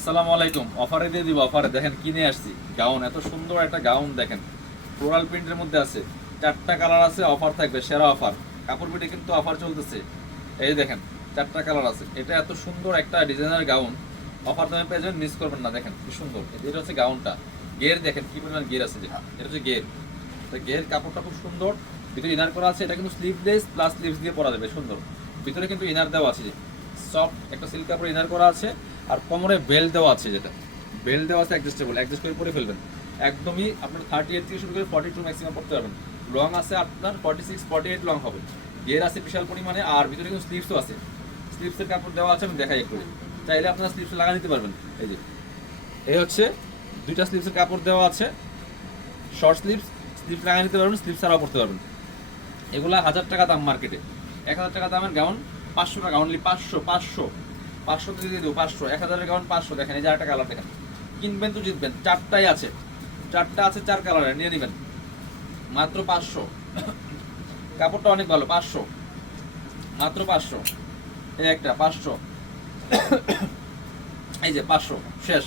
আসসালামু আলাইকুম। অফারে দিয়ে দিব, অফারে দেখেন কিনে আসছি গাউন, এত সুন্দর একটা গাউন দেখেন, ফ্লোরাল প্রিন্টের মধ্যে আছে, 4টা কালার আছে, অফার থাকবে, সেরা অফার। কাপড় পিঠে কিন্তু অফার চলতেছে, এই দেখেন 4টা কালার আছে। এটা এত সুন্দর একটা ডিজাইনার গাউন, অফার দামে পেয়ে যাবেন, মিস করবেন না। দেখেন কি সুন্দর, এটা হচ্ছে গাউনটা। গের দেখেন কি পরিমাণ গের আছে, এটা হচ্ছে গের। গের কাপড়টা খুব সুন্দর, ভিতরে ইনার করা আছে। এটা কিন্তু স্লিভলেস প্লাস স্লিভস দিয়ে পরা যাবে, সুন্দর। ভিতরে কিন্তু ইনার দেওয়া আছে, সফট একটা সিল্ক কাপড় ইনার করা আছে। আর কোমরে বেল্ট দেওয়া আছে, যেটা বেল্ট দেওয়া আছে অ্যাডজাস্টেবল, অ্যাডজাস্ট করে পরে ফেলবেন। একদমই আপনার 38 থেকে শুরু করে 42 ম্যাক্সিমাম পড়তে পারবেন। লং আছে আপনার 46 48 লং হবে। গের আছে বিশাল পরিমাণে, আর ভিতরে কিন্তু স্লিভসও আছে, স্লিভসের কাপড় দেওয়া আছে। আমি দেখাই একটু, চাইলে আপনারা স্লিভস লাগা নিতে পারবেন। এই যে এই হচ্ছে দুইটা স্লিভসের কাপড় দেওয়া আছে, শর্ট স্লিভস, স্লিভস লাগা নিতে পারবেন, স্লিভস ছাড়াও পড়তে পারবেন। এগুলা 1000 টাকা দাম মার্কেটে, 1000 টাকা দামের গাউন 500 টাকা অনলি। 500 দিয়ে দেবো 500, 1000-এর গাউন 500। দেখেন এই যে একটা কালার দেখেন, কিনবেন তো জিতবেন। 4টাই আছে, 4টা আছে, 4 কালারের, নিয়ে নেবেন মাত্র 500। কাপড়টা অনেক ভালো, 500 মাত্র 500। এই একটা 500, এই যে 500 শেষ।